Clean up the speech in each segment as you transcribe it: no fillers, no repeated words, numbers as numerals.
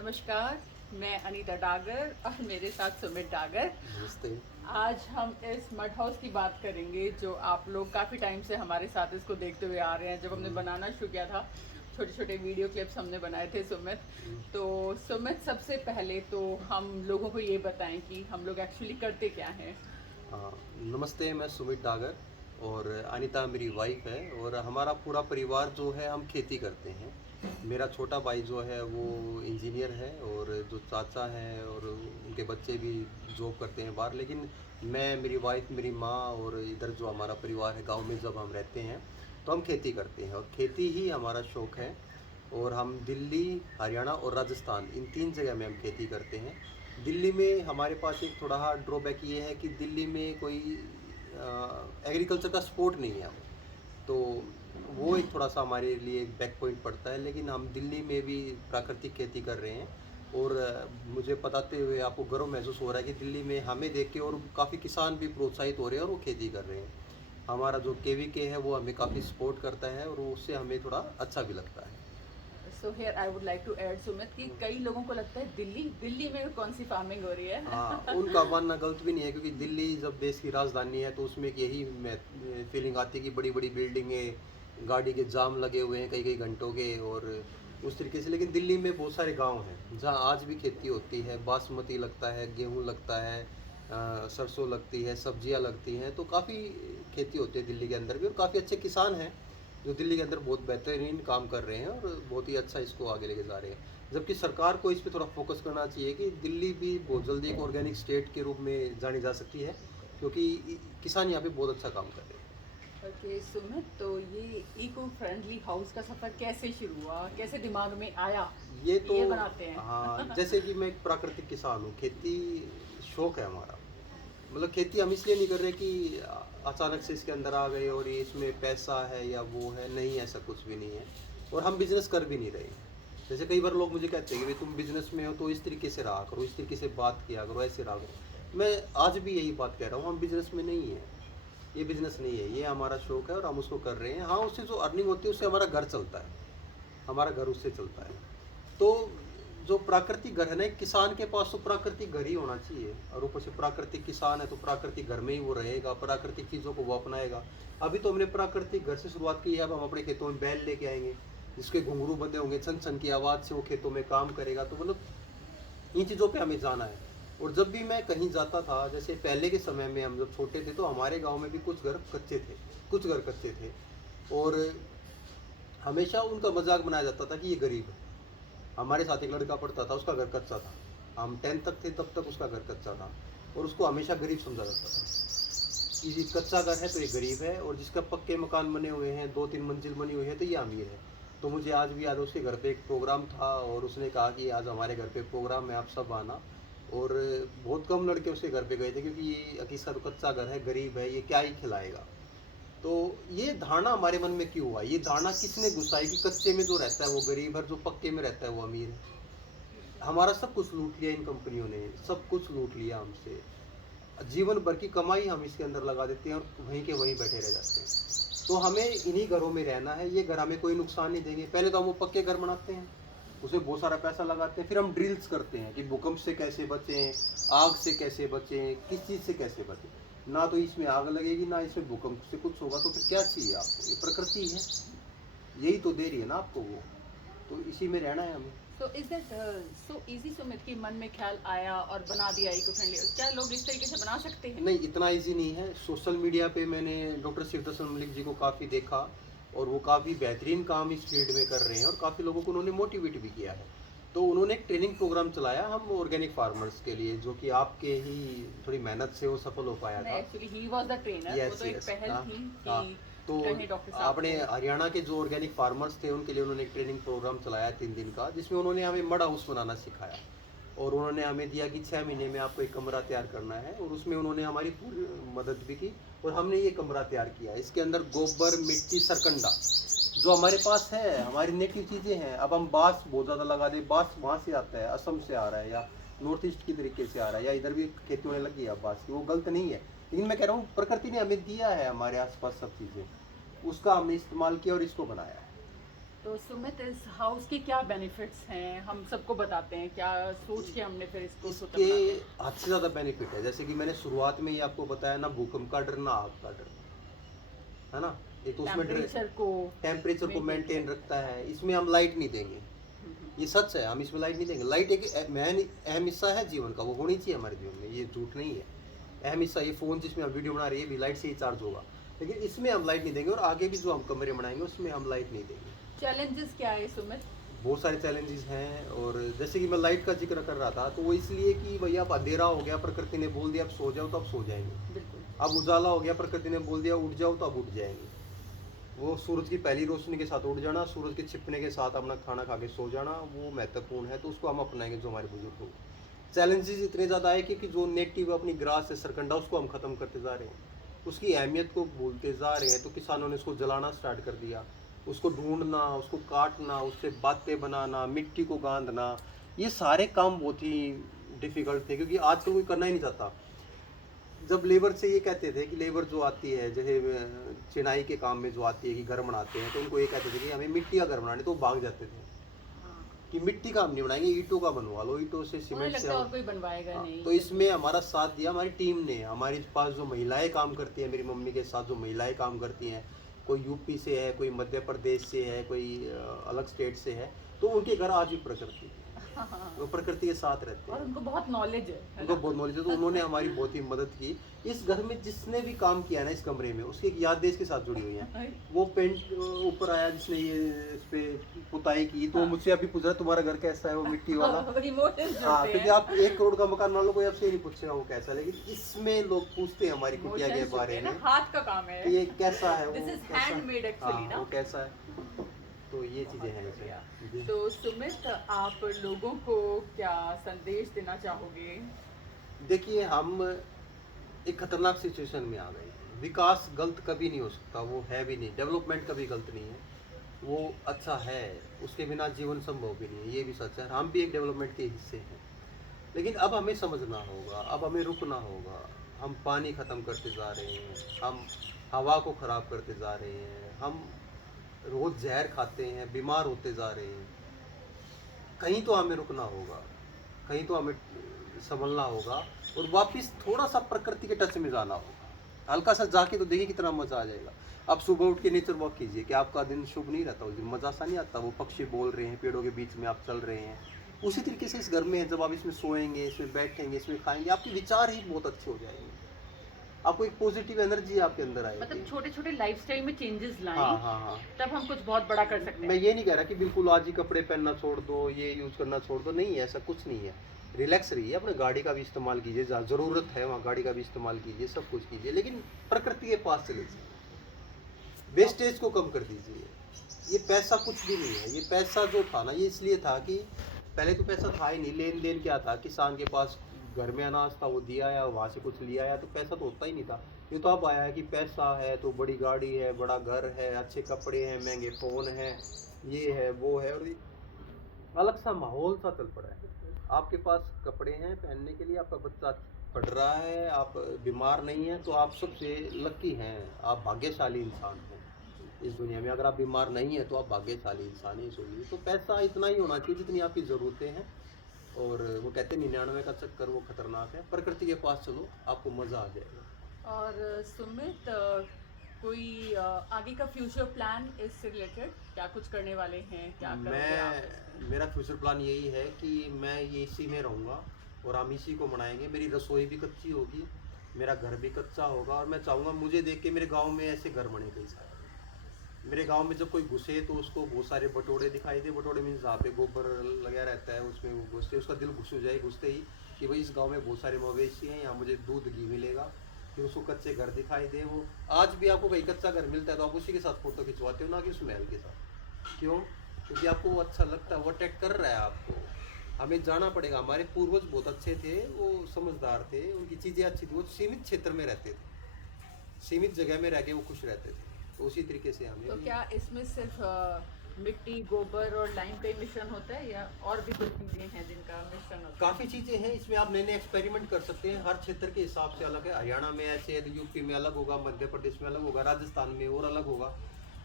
नमस्कार, मैं अनीता डागर और मेरे साथ सुमित डागर। नमस्ते। आज हम इस मड हाउस की बात करेंगे जो आप लोग काफ़ी टाइम से हमारे साथ इसको देखते हुए आ रहे हैं। जब हमने हुँ, बनाना शुरू किया था, छोटे छोटे वीडियो क्लिप्स हमने बनाए थे सुमित। हुँ। तो सुमित, सबसे पहले तो हम लोगों को ये बताएं कि हम लोग एक्चुअली करते क्या हैं। नमस्ते, मैं सुमित डागर और अनीता मेरी वाइफ़ है और हमारा पूरा परिवार जो है हम खेती करते हैं। मेरा छोटा भाई जो है वो इंजीनियर है और जो चाचा हैं और उनके बच्चे भी जॉब करते हैं बाहर। लेकिन मैं, मेरी वाइफ़, मेरी माँ और इधर जो हमारा परिवार है गाँव में जब हम रहते हैं, तो हम खेती करते हैं और खेती ही हमारा शौक है। और हम दिल्ली, हरियाणा और राजस्थान इन 3 जगह में हम खेती करते हैं। दिल्ली में हमारे पास एक थोड़ा ड्रॉबैक ये है कि दिल्ली में कोई एग्रीकल्चर का सपोर्ट नहीं है हमें। तो वो एक थोड़ा-सा हमारे लिए एक बैक पॉइंट पड़ता है, लेकिन हम दिल्ली में भी प्राकृतिक खेती कर रहे हैं और मुझे बताते हुए आपको गर्व महसूस हो रहा है कि दिल्ली में हमें देख के और काफ़ी किसान भी प्रोत्साहित हो रहे हैं और वो खेती कर रहे हैं। हमारा जो केवीके है वो हमें काफ़ी सपोर्ट करता है और उससे हमें थोड़ा अच्छा भी लगता है। So here I would like to add Sumit कि कई लोगों को लगता है दिल्ली दिल्ली में कौन सी फार्मिंग हो रही है। हाँ, उनका मानना गलत भी नहीं है क्योंकि दिल्ली जब देश की राजधानी है तो उसमें एक यही फीलिंग आती है कि बड़ी-बड़ी बिल्डिंगें, गाड़ी के जाम लगे हुए हैं कई-कई घंटों के और उस तरीके से। लेकिन दिल्ली में बहुत सारे गाँव हैं, जहाँ आज भी खेती होती है, बासमती लगता है, गेहूँ लगता है, सरसों लगती है, सब्जियाँ लगती हैं, तो काफ़ी खेती होती है दिल्ली के अंदर भी और काफ़ी अच्छे किसान हैं, जो दिल्ली के अंदर बहुत बेहतरीन काम कर रहे हैं और बहुत ही अच्छा इसको आगे लेके जा रहे हैं। जबकि सरकार को इस पे थोड़ा फोकस करना चाहिए कि दिल्ली भी बहुत जल्दी एक ऑर्गेनिक स्टेट के रूप में जानी जा सकती है, क्योंकि किसान यहाँ पे बहुत अच्छा काम कर रहे हैं। ओके सुमित, तो ये इको फ्रेंडली हाउस का सफ़र कैसे शुरू हुआ, कैसे दिमाग में आया ये कि तो ये बनाते हाँ, हैं। जैसे कि मैं एक प्राकृतिक किसान हूँ, खेती शौक है हमारा। मतलब खेती हम इसलिए नहीं कर रहे कि अचानक से इसके अंदर आ गए और ये इसमें पैसा है या वो है, नहीं, ऐसा कुछ भी नहीं है और हम बिज़नेस कर भी नहीं रहे हैं। जैसे कई बार लोग मुझे कहते हैं कि भाई तुम बिज़नेस में हो तो इस तरीके से रहा करो, इस तरीके से बात किया करो, ऐसे रहा करो। मैं आज भी यही बात कह रहा हूँ, हम बिज़नेस में नहीं हैं। ये बिज़नेस नहीं है, ये हमारा शौक है और हम उसको कर रहे हैं। हाँ, उससे जो अर्निंग होती है उससे हमारा घर चलता है, हमारा घर उससे चलता है। तो जो प्राकृतिक घर है ना, एक किसान के पास तो प्राकृतिक घर ही होना चाहिए और ऊपर से प्राकृतिक किसान है तो प्राकृतिक घर में ही वो रहेगा, प्राकृतिक चीज़ों को वो अपनाएगा। अभी तो हमने प्राकृतिक घर से शुरुआत की है, अब हम अपने खेतों में बैल लेके आएँगे, जिसके घुंघरू बंधे होंगे, छन छन की आवाज़ से वो खेतों में काम करेगा। तो मतलब इन चीज़ों पे हमें जाना है। और जब भी मैं कहीं जाता था, जैसे पहले के समय में हम जब छोटे थे तो हमारे गाँव में भी कुछ घर कच्चे थे, कुछ घर कच्चे थे और हमेशा उनका मज़ाक बनाया जाता था कि ये गरीब है। हमारे साथ एक लड़का पढ़ता था, उसका घर कच्चा था। हम 10th तक थे तब तक उसका घर कच्चा था और उसको हमेशा गरीब समझा जाता था कि जी कच्चा घर है तो ये गरीब है और जिसका पक्के मकान बने हुए हैं, 2-3 मंजिल बनी हुई है तो ये अमीर है। तो मुझे आज भी याद है, उसके घर पे एक प्रोग्राम था और उसने कहा कि आज हमारे घर पे प्रोग्राम है, आप सब आना। और बहुत कम लड़के उसके घर पे गए थे क्योंकि ये अकीसा तो कच्चा घर है, गरीब है, ये क्या ही खिलाएगा। तो ये धारणा हमारे मन में क्यों हुआ? ये धारणा किसने घुसाई कि कच्चे में जो रहता है वो गरीब है और जो पक्के में रहता है वो अमीर है? हमारा सब कुछ लूट लिया इन कंपनियों ने, सब कुछ लूट लिया हमसे। जीवन भर की कमाई हम इसके अंदर लगा देते हैं और वहीं के वहीं बैठे रह जाते हैं। तो हमें इन्हीं घरों में रहना है, ये घर हमें कोई नुकसान नहीं देंगे। पहले तो हम वो पक्के घर बनाते हैं, उसमें बहुत सारा पैसा लगाते हैं, फिर हम ड्रिल्स करते हैं कि भूकंप से कैसे बचें, आग से कैसे बचें, किस चीज़ से कैसे बचें। ना तो इसमें आग लगेगी, ना इसमें भूकंप से कुछ होगा, तो फिर क्या चाहिए आपको? ये प्रकृति है, यही तो दे रही है ना आपको वो। तो इसी में रहना है हमें। So is that so easy Sumit कि मन में ख्याल आया और बना दिया इको फ्रेंडली? क्या लोग इस तरीके से बना सकते हैं? नहीं, इतना ईज़ी नहीं है। सोशल मीडिया पे मैंने डॉक्टर शिवदर्शन मलिक जी को काफ़ी देखा और वो काफ़ी बेहतरीन काम इस फील्ड में कर रहे हैं और काफ़ी लोगों को उन्होंने मोटिवेट भी किया है। तो उन्होंने एक ट्रेनिंग प्रोग्राम चलाया हम ऑर्गेनिक फार्मर्स के लिए, जो कि आपके ही थोड़ी मेहनत से वो सफल हो पाया नहीं, था। Actually he was the trainer. वो यस, तो एक यस। पहल हाँ, थी हाँ। कि तो कहें डॉक्टर साहब अपने को। हरियाणा के जो ऑर्गेनिक फार्मर्स थे उनके लिए उन्होंने एक ट्रेनिंग प्रोग्राम चलाया 3 दिन का, जिसमें उन्होंने हमें मड हाउस बनाना सिखाया और उन्होंने हमें दिया कि 6 महीने में आपको एक कमरा तैयार करना है और उसमें उन्होंने हमारी पूरी मदद भी की और हमने ये कमरा तैयार किया। इसके अंदर गोबर, मिट्टी, सरकंडा जो हमारे पास है, हमारी नेटिव चीज़ें हैं। अब हम बाँस बहुत ज़्यादा लगा दें, बाँस वहाँ से आता है, असम से आ रहा है या नॉर्थ ईस्ट की तरीके से आ रहा है या इधर भी खेती होने लगी है अब बाँस की, वो गलत नहीं है। लेकिन मैं कह रहा हूँ प्रकृति ने हमें दिया है हमारे आस-पास सब चीज़ें, उसका हमने इस्तेमाल किया और इसको बनाया है। तो सुमित, इस हाउस के क्या बेनिफिट्स हैं, हम सबको बताते हैं, क्या सोच के हमने फिर इसको सोचा इसके बनाते हैं? हद से ज़्यादा बेनिफिट है, जैसे कि मैंने शुरुआत में ही आपको बताया ना, भूकंप का डर ना आग का डर, है ना। एक तो उसमें टेम्परेचर को टेम्परेचर को maintain मेंटेन करता रखता है। इसमें हम लाइट नहीं देंगे, ये सच है, हम इसमें लाइट नहीं देंगे। लाइट एक अहम हिस्सा है जीवन का, वो होनी चाहिए हमारे जीवन में, ये झूठ नहीं है। अहम हिस्सा, ये फ़ोन जिसमें हम वीडियो बना रहे हैं ये भी लाइट से ही चार्ज होगा, लेकिन इसमें हम लाइट नहीं देंगे। और आगे भी जो हम कमरे बनाएंगे उसमें हम लाइट नहीं देंगे। चैलेंजेस क्या है सुमित? बहुत सारे चैलेंजेस हैं। और जैसे कि मैं लाइट का जिक्र कर रहा था, तो वो इसलिए कि भैया अब अंधेरा हो गया, प्रकृति ने बोल दिया अब सो जाओ, तो अब सो जाएंगे। बिल्कुल। अब उजाला हो गया, प्रकृति ने बोल दिया उठ जाओ, तो अब उठ जाएंगे। वो सूरज की पहली रोशनी के साथ उठ जाना, सूरज के छिपने के साथ अपना खाना खा के सो जाना, वो महत्वपूर्ण है। तो उसको हम अपनाएंगे जो हमारे बुजुर्ग लोग। चैलेंजेस इतने ज़्यादा है कि जो नेटिव अपनी ग्रास है, सरकंडा, उसको हम ख़त्म करते जा रहे हैं, उसकी अहमियत को भूलते जा रहे हैं। तो किसानों ने उसको जलाना स्टार्ट कर दिया, उसको ढूंढना, उसको काटना, उससे बातें बनाना, मिट्टी को गांदना, ये सारे काम बहुत ही डिफ़िकल्ट थे, क्योंकि आजकल कोई करना ही नहीं चाहता। जब लेबर से ये कहते थे कि लेबर जो आती है, जैसे चिनाई के काम में जो आती है कि घर बनाते हैं, तो उनको ये कहते थे कि हमें मिट्टी का घर बनाने, तो वो भाग जाते थे कि मिट्टी का हम नहीं बनाएंगे, ईंटों का बनवा लो, ईंटों से, उन्हें सीमेंट से लगता है और हम। कोई बनवाएगा हाँ, नहीं। तो इसमें हमारा साथ दिया हमारी टीम ने। हमारे पास जो महिलाएं काम करती हैं, मेरी मम्मी के साथ जो महिलाएं काम करती हैं, कोई यूपी से है, कोई मध्य प्रदेश से है, कोई अलग स्टेट से है, तो उनके घर आज भी प्रकृति है, वो प्रकृति के साथ रहते और हैं, उनको बहुत नॉलेज है उनको ना? बहुत नॉलेज है। तो उन्होंने हमारी बहुत ही मदद की। इस घर में जिसने भी काम किया ना, इस कमरे में, उसकी एक याद देश के साथ जुड़ी हुई है। वो पेंट ऊपर आया जिसने ये इस पे पुताई की, तो वो मुझसे अभी पूछ रहा तुम्हारा घर कैसा है, वो मिट्टी वाला। इमोशंस हाँ, जुड़ते क्योंकि हैं। आप 1 करोड़ का मकान मान लो, कोई आपसे ये नहीं पूछेगा वो कैसा, लेकिन इसमें लोग पूछते हैं हमारी कुटिया के Emotions जुड़ते बारे हैं में ना, हाथ का काम है। कि ये कैसा है, वो This is कैसा है। handmade actually हाँ, ना? वो कैसा है। तो ये चीज़ें हैं बढ़िया। इसमें जी। तो सुमित, आप लोगों को क्या संदेश देना चाहोगे? देखिए, हम एक खतरनाक सिचुएशन में आ गए हैं। विकास गलत कभी नहीं हो सकता, वो है भी नहीं। डेवलपमेंट कभी गलत नहीं है, वो अच्छा है, उसके बिना जीवन संभव भी नहीं है, ये भी सच है। हम भी एक डेवलपमेंट के हिस्से हैं, लेकिन अब हमें समझना होगा, अब हमें रुकना होगा। हम पानी ख़त्म करते जा रहे हैं, हम हवा को ख़राब करते जा रहे हैं, हम रोज़ जहर खाते हैं, बीमार होते जा रहे हैं। कहीं तो हमें रुकना होगा, कहीं तो हमें संभलना होगा और वापस थोड़ा सा प्रकृति के टच में जाना होगा। हल्का सा जाके तो देखिए कितना मज़ा आ जाएगा। आप सुबह उठ के नेचर वॉक कीजिए, कि आपका दिन शुभ नहीं रहता उस दिन, मज़ा सा नहीं आता। वो पक्षी बोल रहे हैं, पेड़ों के बीच में आप चल रहे हैं। उसी तरीके से इस घर में जब आप इसमें सोएंगे, इसमें बैठेंगे, इसमें खाएंगे, आपके विचार ही बहुत अच्छे हो जाएंगे। आपको एक पॉजिटिव एनर्जी आपके अंदर आएगी। मतलब छोटे छोटे लाइफस्टाइल में चेंजेस लाएं, हाँ हाँ हाँ। तब हम कुछ बहुत बड़ा कर सकते मैं हैं। ये नहीं कह रहा कि बिल्कुल आज ही कपड़े पहनना छोड़ दो, ये यूज़ करना छोड़ दो, नहीं है, ऐसा कुछ नहीं है। रिलैक्स रहिए, अपने गाड़ी का भी इस्तेमाल कीजिए, जहाँ ज़रूरत है वहाँ गाड़ी का भी इस्तेमाल कीजिए, सब कुछ कीजिए, लेकिन प्रकृति के पास चले जाइए। वेस्टेज को कम कर दीजिए। ये पैसा कुछ भी नहीं है। ये पैसा जो था ना, ये इसलिए था कि पहले तो पैसा था ही नहीं। लेन देन क्या था, किसान के पास घर में अनाज था, वो दिया या वहाँ से कुछ लिया या, तो पैसा तो होता ही नहीं था। ये तो अब आया है कि पैसा है तो बड़ी गाड़ी है, बड़ा घर है, अच्छे कपड़े हैं, महंगे फ़ोन है, ये है वो है, और अलग सा माहौल सा चल पड़ा है। आपके पास कपड़े हैं पहनने के लिए, आपका बच्चा पढ़ रहा है, आप बीमार नहीं हैं, तो आप सबसे लकी हैं, आप भाग्यशाली इंसान हैं इस दुनिया में। अगर आप बीमार नहीं हैं तो आप भाग्यशाली इंसान हैं इस दुनिया में। तो पैसा इतना ही होना चाहिए जितनी आपकी ज़रूरतें हैं। और वो कहते हैं 99 का चक्कर वो खतरनाक है। प्रकृति के पास चलो, आपको मज़ा आ जाएगा। और सुमित, कोई आगे का फ्यूचर प्लान इससे रिलेटेड, क्या कुछ करने वाले हैं, क्या करोगे आप? मेरा फ्यूचर प्लान यही है कि मैं ये इसी में रहूँगा और हम इसी को मनाएंगे। मेरी रसोई भी कच्ची होगी, मेरा घर भी कच्चा होगा, और मैं चाहूँगा मुझे देख के मेरे गांव में ऐसे घर बने कई सारे। मेरे गांव में जब कोई घुसे तो उसको बहुत सारे बटोड़े दिखाई दे। बटोड़े मीन्स जहाँ पे गोबर लगा रहता है उसमें वो घुसते, उसका दिल घुस जाए घुसते ही कि भाई इस गांव में बहुत सारे मवेशी हैं, यहाँ मुझे दूध घी मिलेगा। कि उसको कच्चे घर दिखाई दे। वो आज भी आपको कहीं कच्चा घर मिलता है तो आप उसी के साथ फ़ोटो खिंचवाते हो, ना कि उस महल के साथ। क्यों? क्योंकि आपको वो अच्छा लगता है, वो अटैक कर रहा है आपको। हमें जाना पड़ेगा। हमारे पूर्वज बहुत अच्छे थे, वो समझदार थे, उनकी चीज़ें अच्छी थी, वो सीमित क्षेत्र में रहते थे, सीमित जगह में रह के वो खुश रहते थे। तो उसी तरीके से हमें तो भी। क्या इसमें सिर्फ मिट्टी, गोबर और लाइम का ही मिश्रण होता है, या और भी कुछ चीजें हैं जिनका मिश्रण होता है? काफ़ी चीज़ें हैं इसमें, आप नए नए एक्सपेरिमेंट कर सकते हैं। हर क्षेत्र के हिसाब से अलग है। हरियाणा में ऐसे है तो यूपी में अलग होगा, मध्य प्रदेश में अलग होगा, राजस्थान में और अलग होगा।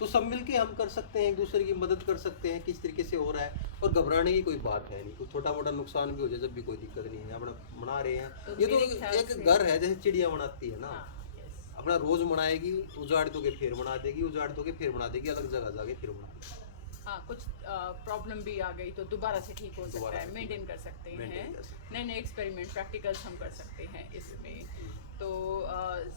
तो तो सब मिलके हम कर सकते हैं, एक दूसरे की मदद कर सकते हैं किस तरीके से हो रहा है। और घबराने की कोई बात है नहीं, कोई छोटा मोटा नुकसान भी हो जाए जब भी कोई दिक्कत नहीं है, अपना मना रहे हैं। तो ये तो मेरे ख्याल एक से घर है जैसे चिड़िया मनाती है ना, हाँ, yes। अपना रोज मनाएगी, उजाड़ दो के फिर बना देगी, उजाड़ दो के फिर बना देगी, अलग जगह जाके फिर बना देगी। हाँ, कुछ प्रॉब्लम भी आ गई तो दोबारा से ठीक हो सकता दोबारा है, से मेंटेन कर सकते हैं, maintain कर सकते नए नए एक्सपेरिमेंट प्रैक्टिकल्स हम कर सकते हैं इसमें। तो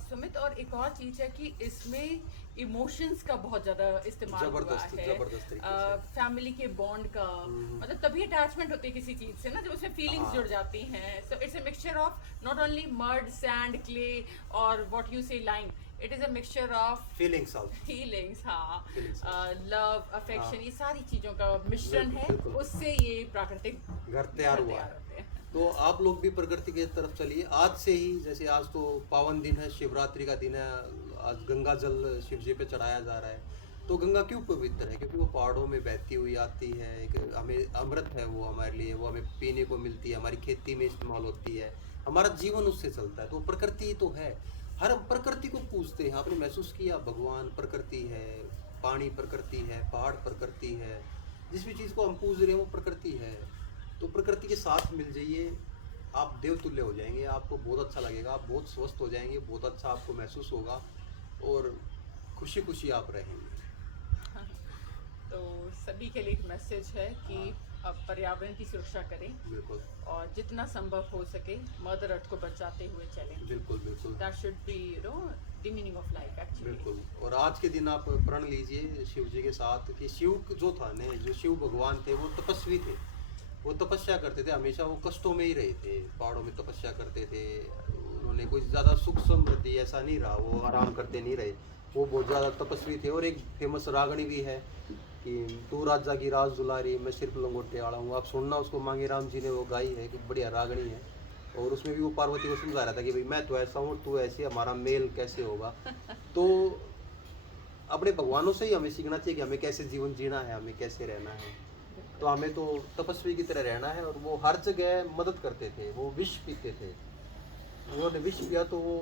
सुमित, और एक और चीज़ है कि इसमें इमोशंस का बहुत ज़्यादा इस्तेमाल हुआ जबरदस्त है, जबरदस्त तरीके से। फैमिली के बॉन्ड का, मतलब तभी अटैचमेंट होती है किसी चीज़ से ना, जब उसमें फीलिंग्स हाँ। जुड़ जाती हैं। So it's a mixture of not only mud, sand, clay और व्हाट यू से lime, it is a mixture of feelings also. Feelings, हाँ, Feelings लव, अफेक्शन, हाँ। ये सारी चीज़ों का मिश्रण है, बिल्कुल, बिल्कुल। उससे ये प्राकृतिक घर तैयार हुआ है। होते हैं। तो आप लोग भी प्रकृति की तरफ चलिए आज से ही। जैसे आज तो पावन दिन है, शिवरात्रि का दिन है, आज गंगा जल शिव जी पे चढ़ाया जा रहा है। तो गंगा क्यों पवित्र है? क्योंकि वो पहाड़ों में बहती हुई आती है, एक हमें अमृत है वो हमारे लिए, वो हमें पीने को मिलती है, हमारी खेती में इस्तेमाल होती है, हमारा जीवन उससे चलता है। तो प्रकृति तो है, हर प्रकृति को पूजते हैं। आपने महसूस किया, भगवान प्रकृति है, पानी प्रकृति है, पहाड़ प्रकृति है, जिस भी चीज़ को हम पूज रहे हैं वो प्रकृति है। तो प्रकृति के साथ मिल जाइए, आप देवतुल्य हो जाएंगे, आपको बहुत अच्छा लगेगा, आप बहुत स्वस्थ हो जाएंगे, बहुत अच्छा आपको महसूस होगा और खुशी खुशी आप रहेंगे। तो सभी के लिए एक मैसेज है कि अब पर्यावरण की सुरक्षा करें बिल्कुल और जितना संभव हो सके मदर अर्थ को बचाते हुए चलें। बिल्कुल बिल्कुल that should be the meaning of life actually. बिल्कुल। और आज के दिन आप प्रण लीजिए शिव जी के साथ कि शिव जो था ने, जो शिव भगवान थे वो तपस्वी थे, वो तपस्या करते थे, हमेशा वो कष्टों में ही रहे थे, पहाड़ों में तपस्या करते थे। उन्होंने कोई ज़्यादा सुख समृद्धि ऐसा नहीं रहा, वो आराम करते नहीं रहे, वो बहुत ज़्यादा तपस्वी थे। और एक फेमस रागणी भी है कि तू राजा की राज दुलारी, मैं सिर्फ लंगोटे आड़ा हूँ। आप सुनना उसको, मांगे राम जी ने वो गाई है, कि बढ़िया रागणी है। और उसमें भी वो पार्वती को समझा रहा था कि भाई मैं तो ऐसा हूँ, तू ऐसी, हमारा मेल कैसे होगा। तो अपने भगवानों से ही हमें सीखना चाहिए कि हमें कैसे जीवन जीना है, हमें कैसे रहना है। तो हमें तो तपस्वी की तरह रहना है। और वो हर जगह मदद करते थे, वो विष पीते थे, उन्होंने विष पिया तो वो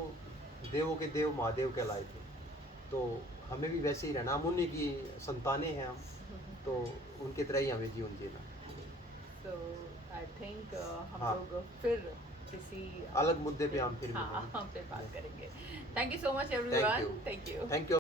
देवों के देव महादेव कहलाए थे। तो हमें भी वैसे ही रहना, हम उन्हीं की संतानें हैं हम, तो उनके तरह ही हमें जीवन जीना। तो आई थिंक हम हाँ। लोग फिर किसी अलग मुद्दे पे हम फिर हाँ, मिलेंगे। हम पे बात करेंगे। Thank you so much thank everyone, you thank you. Thank you.